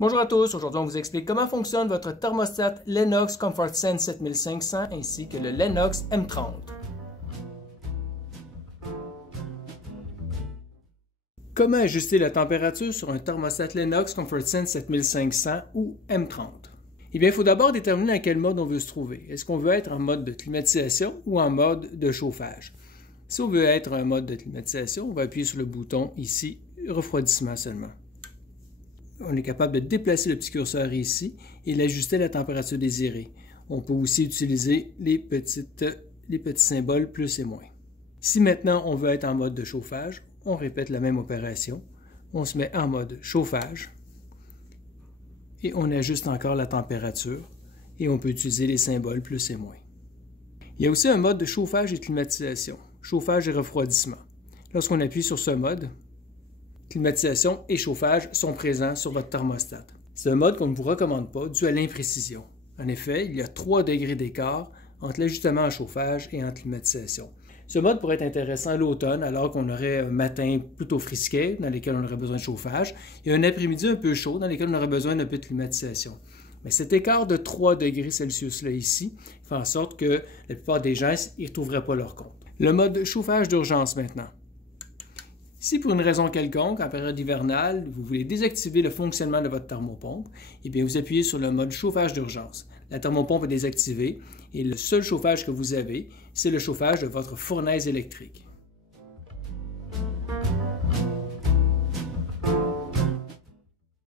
Bonjour à tous, aujourd'hui on vous explique comment fonctionne votre thermostat Lennox ComfortSense 7500 ainsi que le Lennox M30. Comment ajuster la température sur un thermostat Lennox ComfortSense 7500 ou M30? Eh bien, il faut d'abord déterminer dans quel mode on veut se trouver. Est-ce qu'on veut être en mode de climatisation ou en mode de chauffage? Si on veut être en mode de climatisation, on va appuyer sur le bouton ici, refroidissement seulement. On est capable de déplacer le petit curseur ici et l'ajuster à la température désirée. On peut aussi utiliser les petits symboles plus et moins. Si maintenant on veut être en mode de chauffage, on répète la même opération. On se met en mode chauffage et on ajuste encore la température et on peut utiliser les symboles plus et moins. Il y a aussi un mode de chauffage et climatisation, chauffage et refroidissement. Lorsqu'on appuie sur ce mode, climatisation et chauffage sont présents sur votre thermostat. C'est un mode qu'on ne vous recommande pas dû à l'imprécision. En effet, il y a 3 degrés d'écart entre l'ajustement en chauffage et en climatisation. Ce mode pourrait être intéressant à l'automne, alors qu'on aurait un matin plutôt frisquet, dans lequel on aurait besoin de chauffage, et un après-midi un peu chaud, dans lequel on aurait besoin d'un peu de climatisation. Mais cet écart de 3 degrés Celsius-là ici fait en sorte que la plupart des gens n'y retrouveraient pas leur compte. Le mode chauffage d'urgence maintenant. Si pour une raison quelconque, en période hivernale, vous voulez désactiver le fonctionnement de votre thermopompe, eh bien vous appuyez sur le mode chauffage d'urgence. La thermopompe est désactivée et le seul chauffage que vous avez, c'est le chauffage de votre fournaise électrique.